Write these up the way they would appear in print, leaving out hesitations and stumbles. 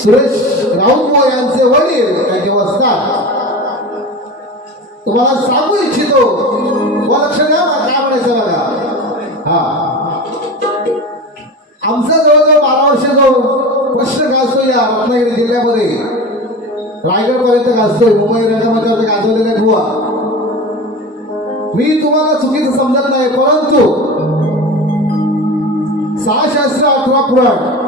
सुरेश राऊत यांचे वडील काही वसतात तुम्हाला सांगू इच्छितो. लक्ष द्या काय म्हणायचं बघा. हा आमचा जवळजवळ 12 वर्ष जो प्रश्न गाजतो या रत्नागिरी जिल्ह्यामध्ये रायगड पर्यंत गाजतोय. मुंबई रंगामध्ये गाजवलेला बुवा मी तुम्हाला चुकीचं समजत नाही, परंतु 6 शास्त्र 18 पुराण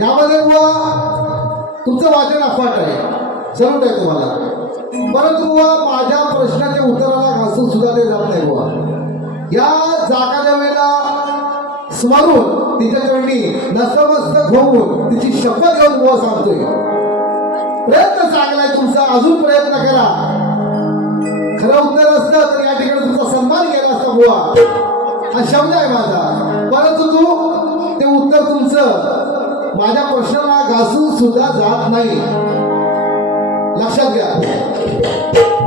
यामध्ये बुवा तुमचं वाचन अफाट आहे, सलूट आहे तुम्हाला. परंतु बुवा माझ्या प्रश्नाच्या उत्तराला घासून सुद्धा ते जात नाही बुवा. या जागाच्या वेळेला स्मरून तिच्या चरणी नतमस्तक होऊन तिची शपथ घेऊन बुवा सांगतोय. प्रयत्न चांगलाय तुमचा, अजून प्रयत्न करा. खरं उत्तर असतं तर या ठिकाणी तुमचा सन्मान केला असता बुवा, हा शब्द आहे माझा. परंतु ते उत्तर तुमचं माझ्या प्रश्नाला घासून सुद्धा जात नाही. लक्षात घ्या.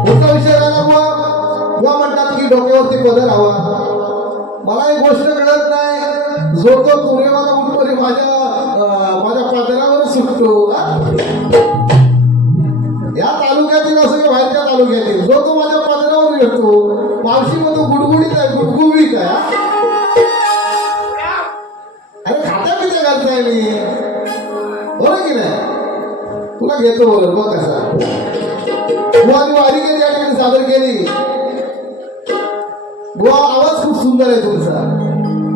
पुढचा विषय राहिला बुवा म्हणतात की डोक्यावरती पदर हवा. मला एक गोष्ट कळत नाही, जो तो तुरेवाला उठतो माझ्या पदरावर सुटतो. या तालुक्यातील असं की बाहेरच्या तालुक्यातील जो तो माझ्या पदरावर येतो. मावशी मध्ये गुडगुडीत आहे, गुडगुडीत आहे. अरे खात्या पित्या घालताय मी, बरं की नाही? तुला घेतो बरोबर बघ कसा बुवानी वारी केली या ठिकाणी सादर केली. बुवा आवाज खूप सुंदर आहे तुमचा,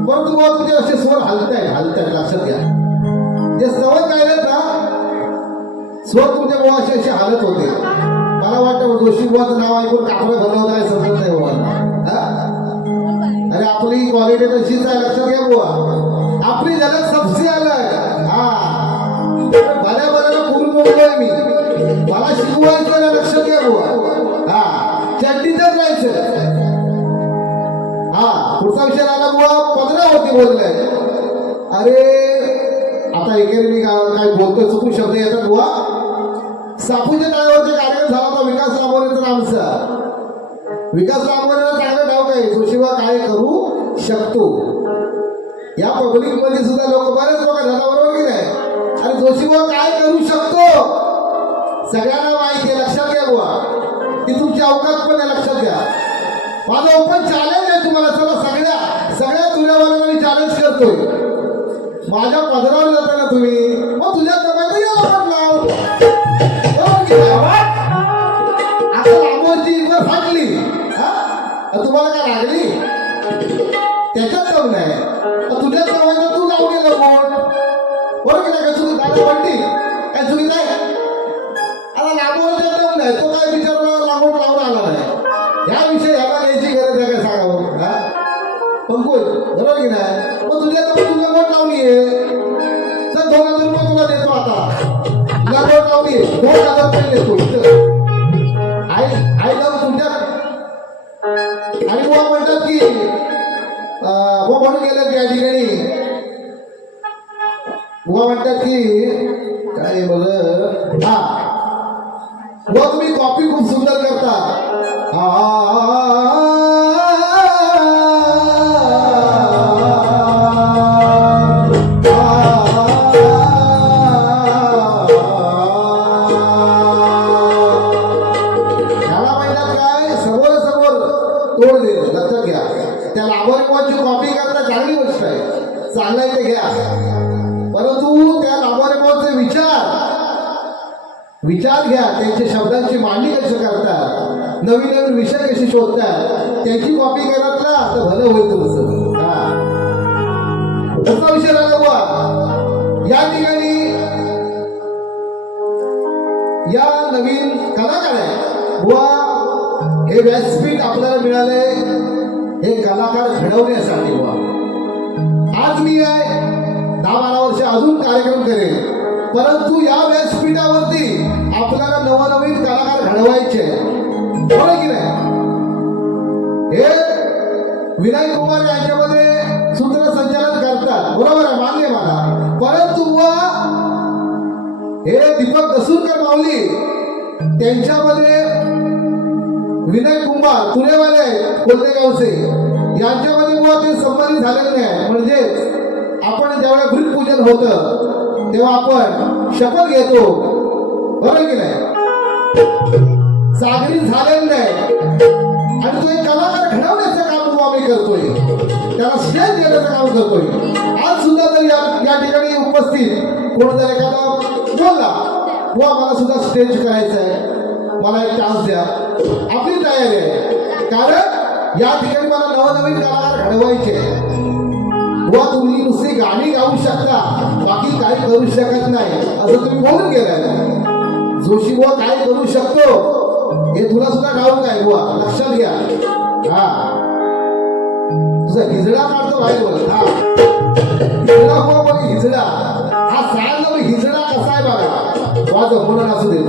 परंतु बुवा तुमचे असे स्वर हलताय लक्षात घ्या. जे सवय राहिलेत ना स्वर तुमच्या बुवा असे हालत होते. मला वाटतं जोशी बुवाचं नाव ऐकून कापडं भरलं होतं काय समजत नाही बुवा. अरे आपली क्वालिटी तशीच आहे, लक्षात घ्या बुवा. आपली झलक सबसे अलग. हा भल्या पूर्ण बोललोय मी, मला शिकवायचं ना, लक्षात घ्या बुवा. हा चड्डीतच राहायचं. हा पुढचा विषय आला बुवा 15 होती बोलले. अरे आता एकेरी मी काय बोलतोय चुकून शब्द येतात बुवा. सापूच्या तळ्यावरचे कार्यक्रम झाला होता विकास रामोरेचा आमचा. विकास रामोरेला चांगलं नाव काय, जोशीबा काय करू शकतो. या पब्लिक मध्ये सुद्धा बरेच लोक झाला, बरोबर की नाही. अरे जोशीबा काय करू शकतो सगळ्यांना माहिती आहे, लक्षात घ्या बुवा. ती तुमची अवकाश पण आहे, लक्षात घ्या. माझं ओपन चॅलेंज आहे तुम्हाला. चला सगळ्या तुझ्यावाल्यांना मी चॅलेंज करतोय. माझ्या पदरावर जाता ना तुम्ही, मग तुझ्या जमायचं याला म्हटलं आता लांबवरची इवर फाटली. तुम्हाला काय लागली त्याच्यात दम नाही. तुझ्याच जमायचं तू लावून गेलं बोट, बरोबर की नाही. चुकी दादा वाटली काय चुकी काय. आता लांबवरचा दम नाही, तो काय विचारला लांबवट लावून आला नाही. ह्या विषय ह्याला घ्यायची गरज आहे काय सांगावं. पंकज बरोबर की नाही. मग तुझ्या तुझा बोट लावली आहे तर 2000 रुपये तुला देतो. आता तुला बोट लावली 2000 रुपये देतो इथं. आई जाऊ तुमच्या. आणि बुवा म्हणतात की बुवा म्हणून गेलं त्या ठिकाणी. बुवा म्हणतात की काय बघ. हा बुवा तुम्ही कॉपी खूप सुंदर करता. लक्षात घ्या. त्या लाभार्थीची कॉपी करता चांगली गोष्ट आहे, चांगलं आहे ते घ्या. परंतु त्या लाभार्थीचे विचार घ्या. त्यांच्या शब्दांची मांडणी कशी करतात, नवीन विषय कसे शोधतात, त्याची कॉपी करत ना तर भलं होईल तुमचं. हा विषय झाला बुवा. या ठिकाणी या नवीन कलाकार आहे बुवा. हे व्यासपीठ आपल्याला मिळाले हे कलाकार घडवण्यासाठी बुवा. आज मी आहे 10-12 वर्ष अजून कार्यक्रम करेल, परंतु या व्यासपीठावरती आपल्याला नवनवीन कलाकार घडवायचे, बरोबर की नाही. हे विनय कुमार यांच्यामध्ये सूत्रसंचालन करतात, बरोबर आहे, मान्य मला. परंतु बुवा हे दीपक दसूरकर माऊली त्यांच्यामध्ये विनय कुंभार पुणेवाले कोल्हेगावचे यांच्यामध्ये बुवा ते संबंधित झालेले नाही. म्हणजे आपण ज्यावेळेला भूतपूजन होतं तेव्हा आपण शपथ घेतो, बरोबर की नाही. सागरी झालेलं नाही. आणि तो एक कलाकार घडवण्याचं काम बुवा आम्ही करतोय, त्याला स्टेज देण्याचं काम करतोय. आज सुद्धा जर या ठिकाणी उपस्थित कोण जर एखादा बोलला बुवा मला सुद्धा स्टेज करायचं आहे, मला एक चान्स द्या, आपली तयारी आहे. कारण या ठिकाणी मला नवनवीन कलाकार घडवायचे. बुवा तुम्ही नुसती गाणी गाऊ शकता, बाकी काही करू शकत नाही असं तुम्ही बोलून गेलाय. जोशी बुवा काय करू शकतो हे तुला सुद्धा ठाऊक आहे बुवा, लक्षात घ्या. हा तुझा हिजडा काढतो बाहेर बोल. हा हिजडा बुवा बोल, हिजडा हा सांग हिजडा कसा आहे बघा. वाज म्हणून असू दे.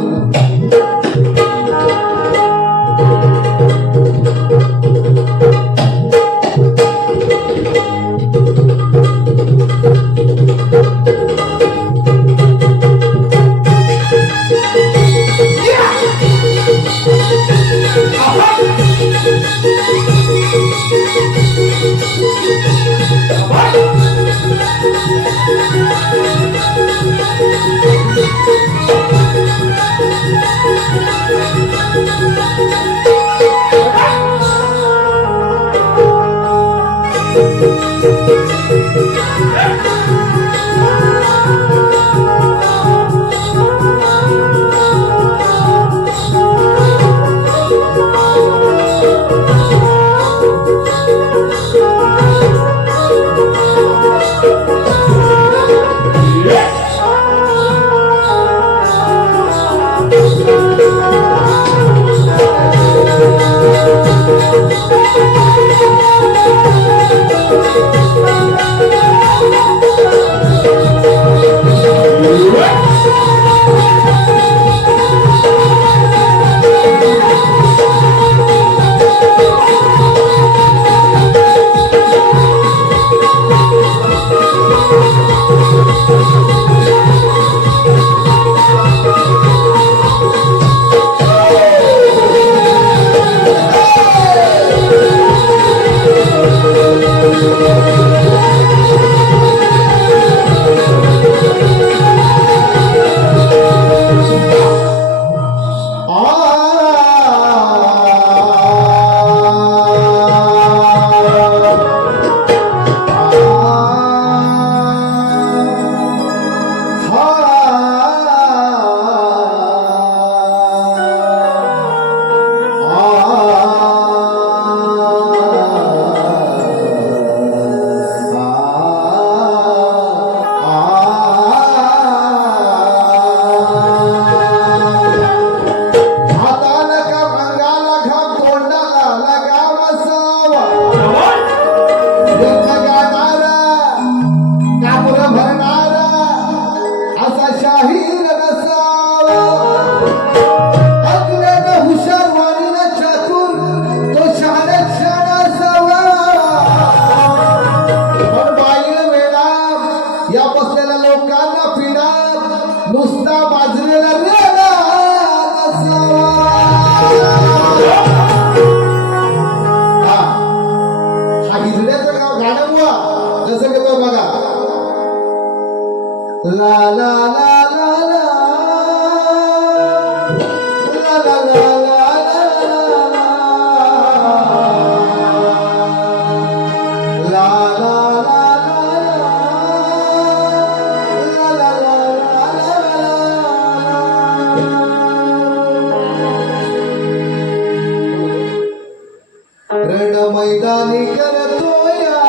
मैदानी करतोया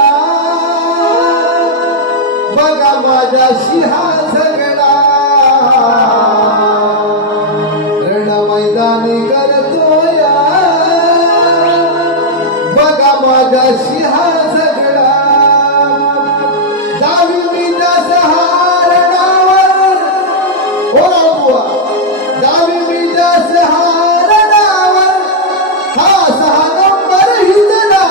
बघा माझ्याशी हा झगडा रण मैदानी करतोया बघा माझ्याशी हा झगडा जावी मी त्या सहारणावर हो बुवा जावी मी त्या सहारणावर हा सहा नंबर हिजडा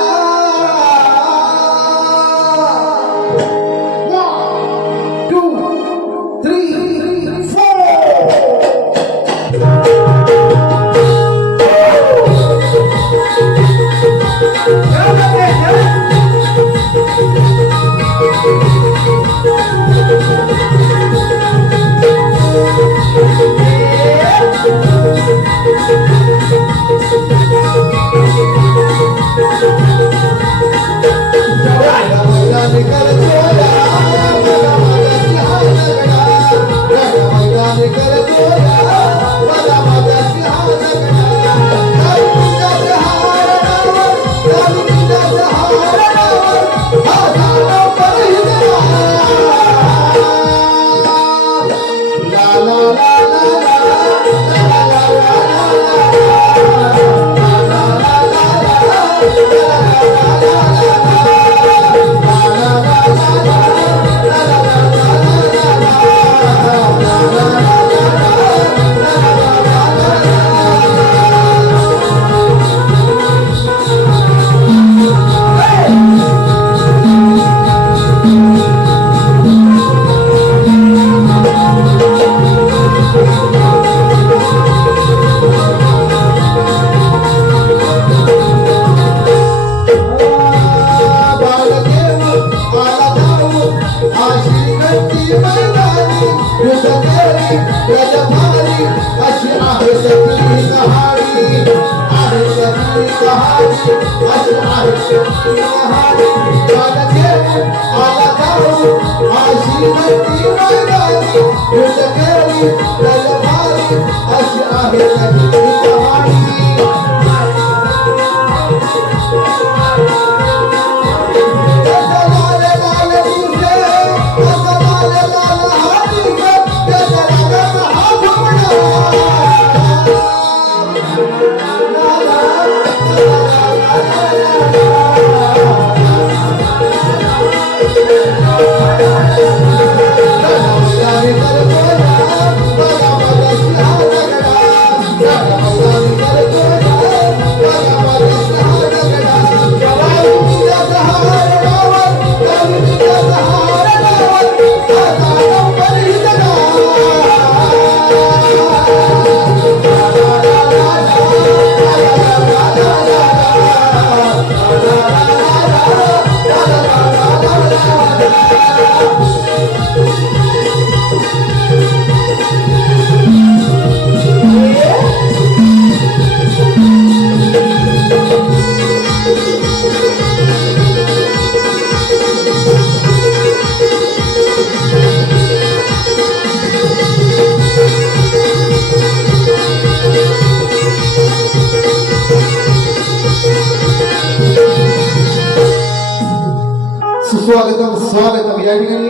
सुस्वागतम स्वागतम. या ठिकाणी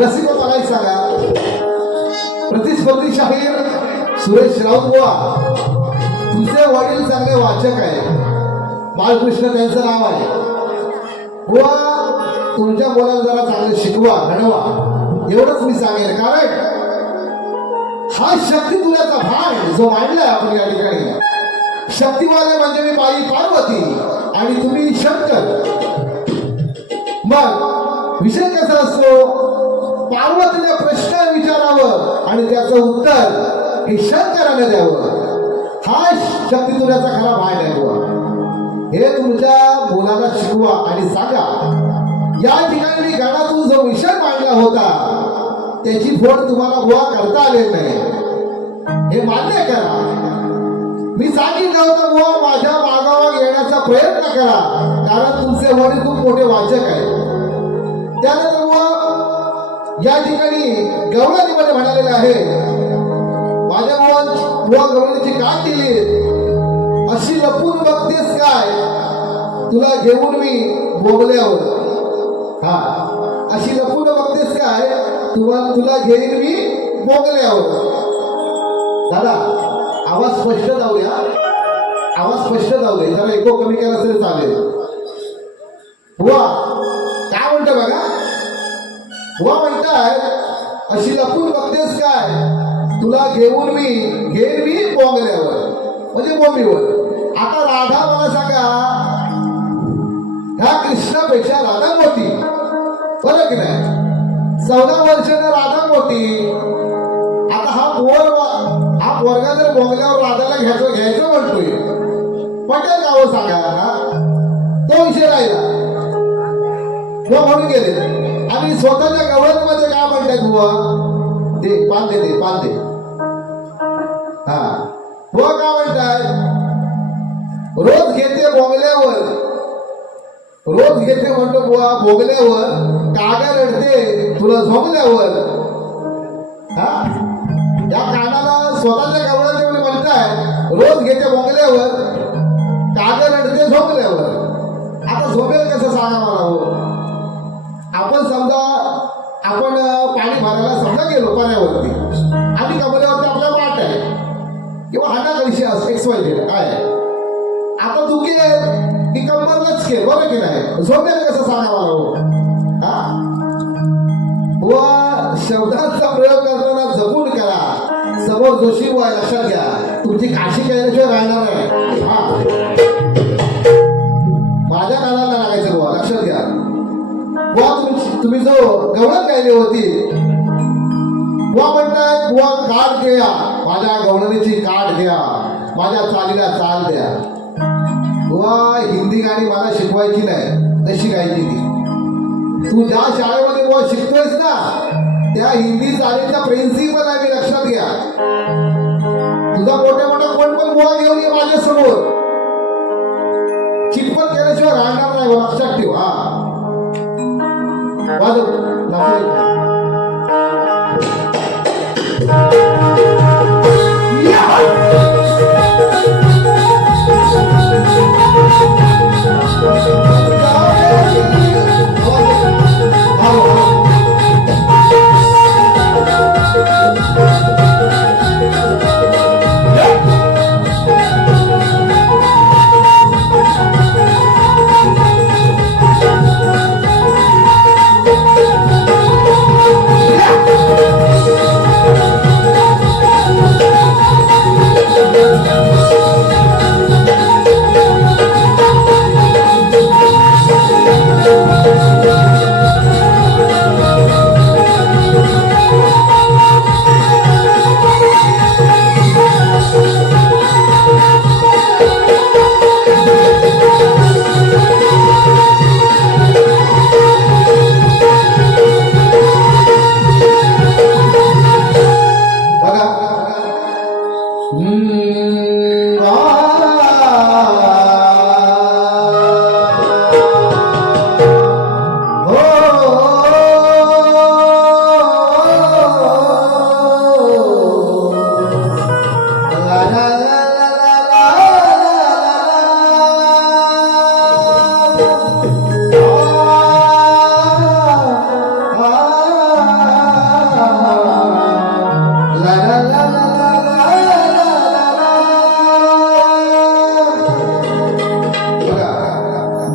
रसिक मला एक सांगा, प्रतिस्पर्धी शाहीर सुरेश राऊत बुवा, तुमचे वडील चांगले वाचक आहे, बाळकृष्ण त्यांचं नाव आहे. बुवा तुमच्या मुलाला जरा चांगलं शिकवा, घडवा, एवढंच मी सांगेन. कारण हा शक्ती तुल्याचा भाग जो मांडलाय आपण या ठिकाणी, शक्तिवाले म्हणजे मी बाई पार्वती आणि तुम्ही शंकर. मग विषय कसा असतो, पार्वतीने प्रश्न विचारावं आणि त्याचं उत्तर हे शंकराने द्यावं. हा शक्ती तुल्याचा खरा भाग आहे बुवा. हे तुमच्या मुलाला शिकवा आणि सांगा. या ठिकाणी मी गाण्यातून जो विषय मांडला होता त्याची फोड तुम्हाला बुवा करता आले नाही, हे मान्य करा. मी सांगितलं होतं बुवा माझ्या मागावर येण्याचा प्रयत्न करा, कारण तुमचे वडील खूप मोठे वाचक आहेत. त्यानंतर बुवा या ठिकाणी गवळणीमध्ये म्हणालेलं आहे, माझ्या बुवा गवळणीची काय दिली, अशी लपून बघतेस काय, तुला घेऊन मी बोगल्यावर. हा, अशी लपून बघतेस काय, तुला घेईन मी बोगल्यावर. दादा आवाज स्पष्ट जाऊ द्या, आवाज स्पष्ट जाऊ दे, जरा इको कमी केला तरी चालेल. बुवा काय म्हणतो बघा, बुवा म्हणताय अशी लपून बघतेस काय, तुला घेईन मी बोंगल्यावर, म्हणजे बोंबीवर. आता राधा मला सांगा, ह्या कृष्णापेक्षा राधा मोठी, बरं की नाही, 14 वर्षाने राधा मोठी. आता हा पोरगा जर बोंगल्यावर राधाला घ्यायचं म्हणतोय, पटेल का हो सांगा. तो विषय राहिला, तो म्हणून गेले. आणि स्वतःच्या गवळणीमध्ये काय म्हणतात बुवा, दे पान दे. हा, बुवा काय म्हणताय, रोज घेते बोंगल्यावर, रोज घेते म्हणतो बुवा बोगल्यावर, कागा रडते तुला झोंबल्यावर. हा, या कानाला स्वतःच्या गवळणीमध्ये म्हणताय रोज घेते बोंगल्यावर, कागा रडते झोंबल्यावर. आता झोपेल कसं सांगा मला हो. आपण समजा आपण पाणी भरायला समजा गेलो पाण्यावरती आणि कमरेवरती आपला वाट आहे किंवा हाता कळशी असते XYZ काय आहे. आता तू की कंबरलाच घे, बरं की नाही, झोपेल कसं सांगा मला हो. हा, व शब्दांचा प्रयोग करताना जपून करा. समोर जोशी बुवा लक्षात घ्या, तुमची काशी केल्याशिवाय राहणार नाही. हा, माझ्या कानाला लागायचं बुवा, लक्षात घ्या. बुवा तुम्ही जो गवळण गायली होती, बुवा म्हणताय बुवा काढ घ्या, माझ्या गवळणीची काढ घ्या, माझ्या चालीला चाल द्या. बुवा हिंदी गाणी मला शिकवायची नाही, तशी गायची ती. तू ज्या शाळेमध्ये बुवा शिकतोयस ना, त्या हिंदी चालीचा प्रिन्सिपल आहे मी, लक्षात घ्या. तुझा मोठ्या कोण पण बुवा घेऊन ये माझ्या समोर, चिटपट केल्याशिवाय राहणार नाही, लक्षात ठेव. हा, वाजव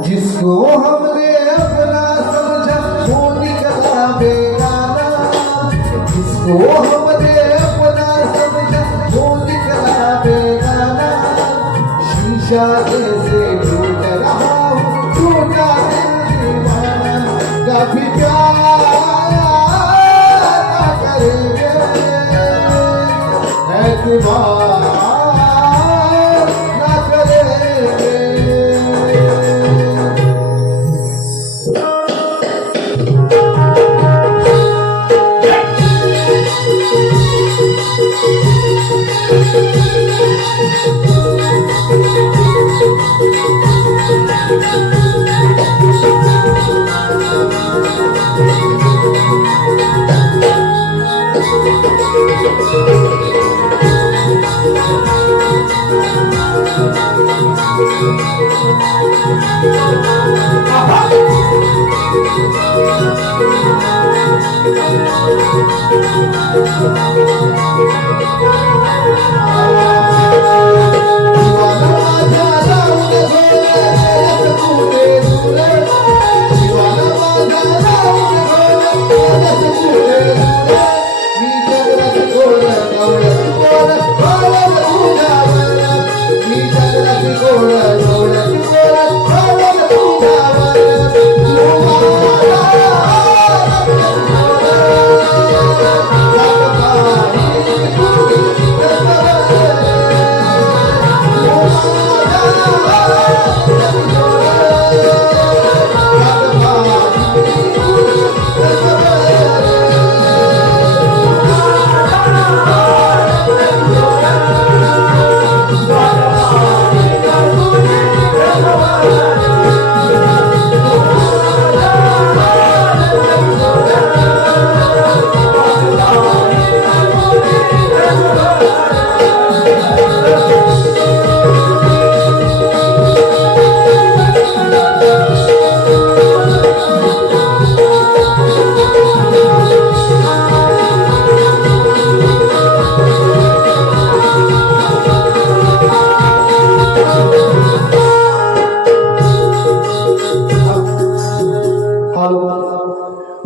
जिसको हमने अपना समझा वो निकला बेगाना, जिसको हमने अपना समझा वो निकला बेगाना। शीशा जैसे टूट रहा हूँ, टूटा दिल दीवाना। कभी प्यार ना करेंगे, एतबार ना करेंगे।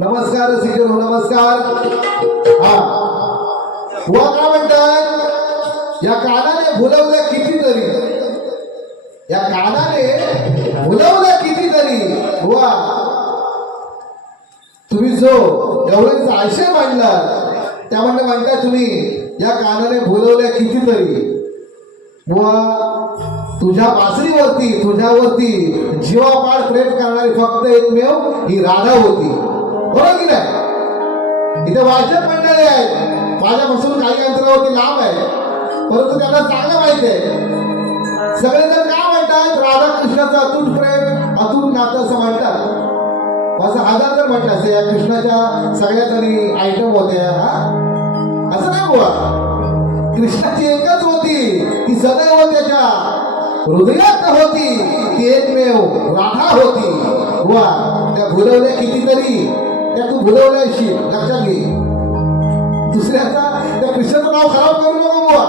नमस्कार सिकर नमस्कार. हा वा काय म्हणतात, या कानाने भुलवल्या कितीतरी, या कानाने भुलवल्या कितीतरी. वा तुम्ही जो एवढे आशय मांडला त्यामध्ये म्हणताय तुम्ही या कानाने भुलवल्या कितीतरी. वा तुझ्या बासरीवरती तुझ्यावरती जीवापाड प्रेम करणारी फक्त एकमेव ही राधा होती, बरोबर की नाही. इथे वाचक मंडळी आहेत, माझ्यापासून काही अंतरावरती लांब आहे, परंतु त्यांना चांगलं माहिती आहे. सगळेजण काय म्हणतात, राधा कृष्णाचं अतूट प्रेम अतूट नातं असं म्हणतात. असं हजार जर म्हटलं असं या कृष्णाच्या सगळ्या तरी आयटम होत्या, असं नाही बुवा. कृष्णाची एकच होती, ती सदैव त्याच्या हृदयात होती, ती एकमेव राधा होती. वा त्या भुलवल्या कितीतरी, त्या तू भुलवल्याशी लक्षात घे. दुसऱ्याचा त्या कृष्णाचं नाव खराब करू नको बुवा.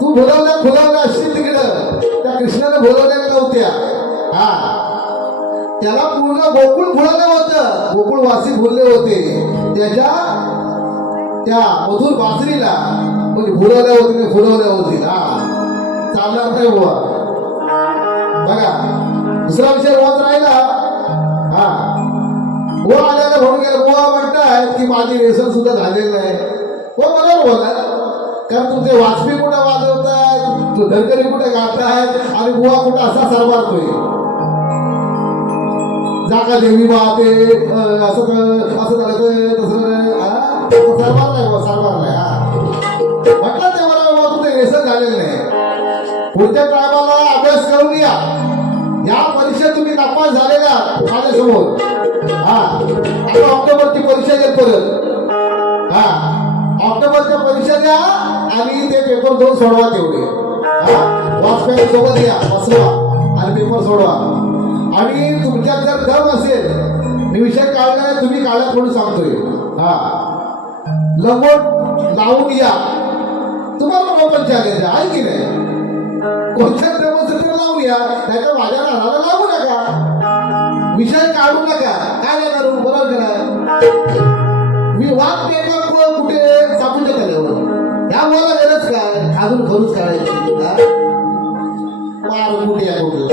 तू भुलवल्या असशील तिकडं, त्या कृष्णाने भुलवल्या नव्हत्या. हा त्याला पूर्ण गोकुळ भुलवलं होतं, गोकुळवासी भुलले होते त्याच्या त्या मधुर बासरीला, म्हणजे भुलवल्या होती फुलवल्या होती. हा चालणार नाही बुवा. बघा दुसरा विषय रोज राहिला. हा बुवा आल्याला म्हणून गेला. बुवा म्हणतायत की माझी व्यसन सुद्धा झालेलं नाही. हो बरोबर बोला, कारण तुमचे वाजपी कुठं वाजवतायत, धरकरी कुठे गातायत आणि बुवा कुठं असा सरमारतोय. जागा देवी वाहते असं झालं तसं सरमार नाही बुवा, सरमार नाही. हा म्हटलं ते मला बाबा तुझे लेसन झालेलं नाही. पुढच्या टायमाला अभ्यास करून या परीक्षेत तुम्ही नापास झालेल्या माझ्यासमोर. हा आता ऑक्टोबरची परीक्षा द्या परत. हा ऑक्टोबरच्या परीक्षा द्या आणि ते पेपर दोन सोडवा तेवढे. हा वाचप्या सोबत या, वाचवा आणि पेपर सोडवा. आणि तुमच्यात जर दम असेल, मी विषय काढलाय तुम्ही काढला म्हणून सांगतोय. हा लंगोट लावून या, तुम्हाला ओपन चॅलेंज आहे की नाही. कोणत्या प्रमोशन लावून या, त्याच्या माझ्या नादाला लागू नका, विषय काढू नका. काय नाही करू, बरोबर करा. मी वाद पेपर कुठे सापडू त्याच्यावर ह्या बोला गरज काय, अजून खरूच काढायची मार कुठे या कुठं.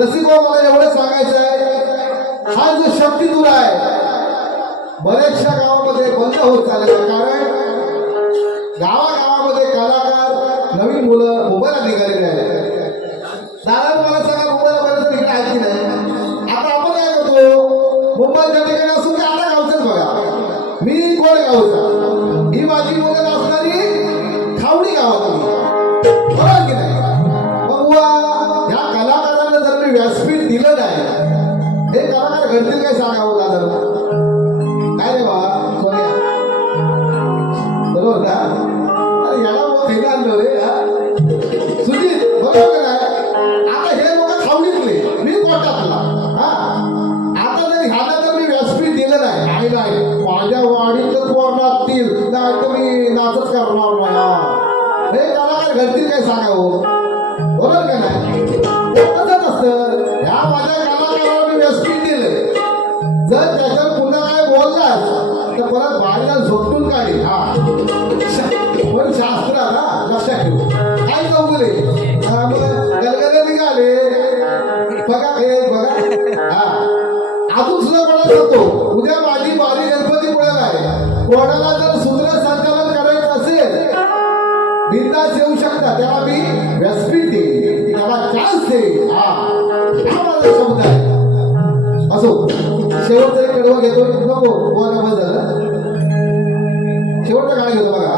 रसिको मला एवढं सांगायचं आहे, हा जो शक्ती दुरा आहे बऱ्याचशा गावामध्ये बंद होत चाललेला. कारण गावागावामध्ये कलाकार नवीन मुलं मुंबईला निघालेले आहेत. दादा मला सांगा, मुंबईला बरेच इकडे आहेत की नाही. आता आपण काय करतो, मुंबईच्या ठिकाणी असून ते आता गावचंच बघा. मी कोण गावचा, ही माझी मुलं असणारी खावडी गावातली, बरोबर की नाही. मग ह्या कलाकारांना जर मी व्यासपीठ दिलं नाही, हे कलाकार घडतील काय सांगावं दादा. काय रे बा सोन्या, बरोबर का. अरे याला मग हे आणलं रे सुजित, बरोबर नाही. आता हे लोक खावडीतले, मी पोटातला. हा आता जर ह्याला जर मी व्यासपीठ दिलं नाही, नाही माझ्या वाडीतच पोर लागतील, नाही तर मी नाचच करणार नाही. हे कलाकार घडतील काय सांगावं, बरोबर का नाही. तसंच असतं, ह्या माझ्या कलाकाराला मी व्यासपीठ दिलं, जर त्याच्यावर पुन्हा काय बोललास तर परत बाहेरला झोपटून काढी. हा पण शास्त्र ना लक्षात ठेवू. काय जाऊ बोले गलगले निघाले बघा, हे बघा. हा अजून सुद्धा कोणाला सांगतो, उद्या माझी बारी गणपती पुढ्याला आहे. कोणाला जर सूत्रसंचालन करायचं असेल बिंदास येऊ शकता, त्याला मी व्यासपीठ देईन, त्याला चान्स देईन. हा माझा शब्द आहे. असो शेवटचं एक कडवं घेतो नको बुवा नमन झालं शेवटचं गाणं घेतो बघा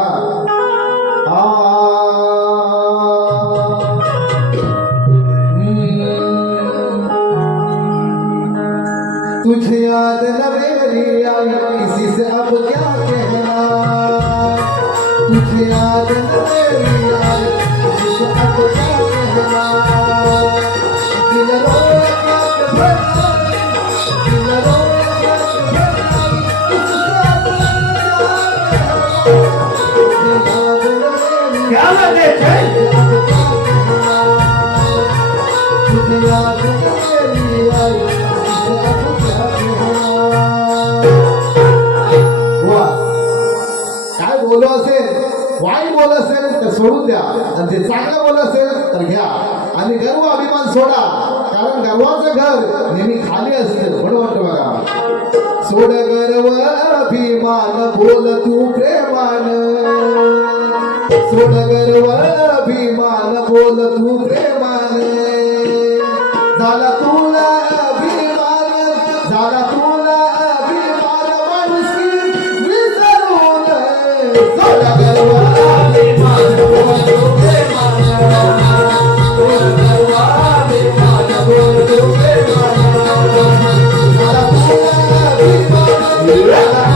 तुझे याद न मेरी आई किसी से अब क्या कहना तुझे याद न मेरी आई किसी से अब क्या कहना दिल रोए प्यास भरना दिल रोए प्यास भरना तुझसे अब क्या कहना तुझे याद न मेरी आई काय बोल असेल वाईट बोल असेल तर सोडून द्या आणि ते चांगलं बोल असेल तर घ्या आणि गर्व अभिमान सोडा कारण गर्वाचं घर नेहमी खाली असतं म्हणून म्हणतो बघा सोड गर्व अभिमान बोल तू प्रेमान सोड गर्व अभिमान बोल तू प्रेमान झाला तुला अभिमान झाला तुला अभिमान माणुसकी विसरून सोड गर्व अभिमान बोल तू प्रेमान सोड गर्व अभिमान बोल तू प्रेमान झाला तुला अभिमान झाला तुला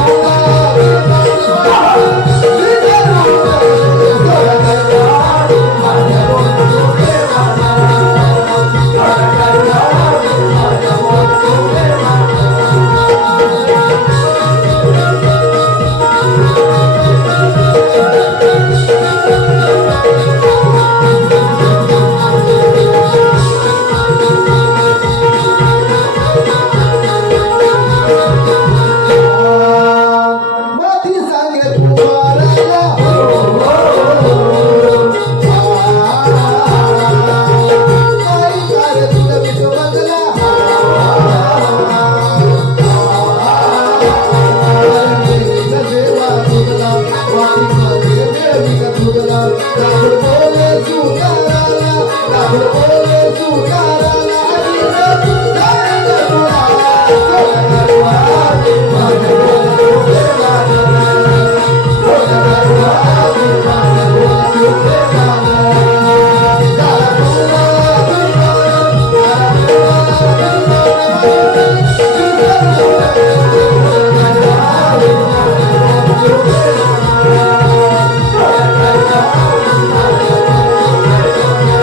अभिमान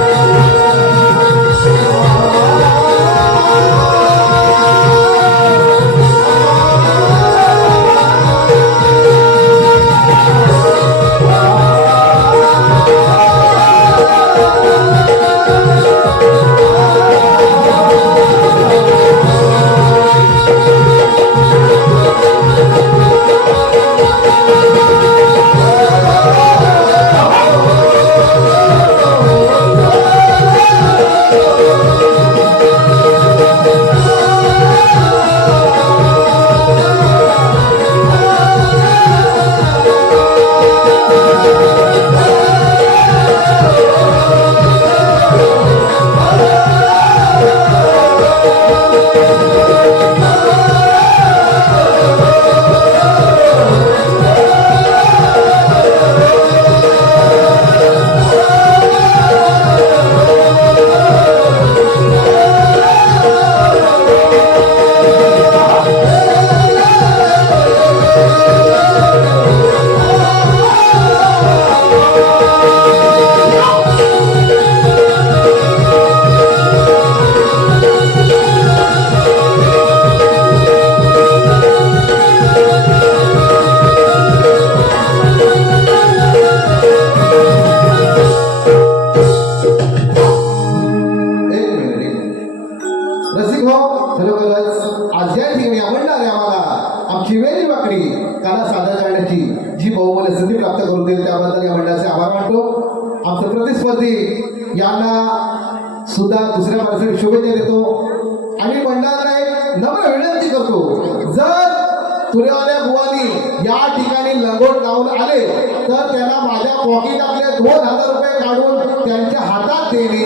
संधी प्राप्त करून देईल त्याबद्दल या मंडळाचे आभार मानतो. आमचे प्रतिस्पर्धी यांना सुद्धा दुसऱ्या वर्षासाठी शुभेच्छा देतो आणि मंडळाला एक नम्र विनंती करतो, जर तुरेवाल्या बुवानी या ठिकाणी लंगोट लावून आले तर त्यांना माझ्या पॉकेटातले 2000 रुपये काढून त्यांच्या हातात देणे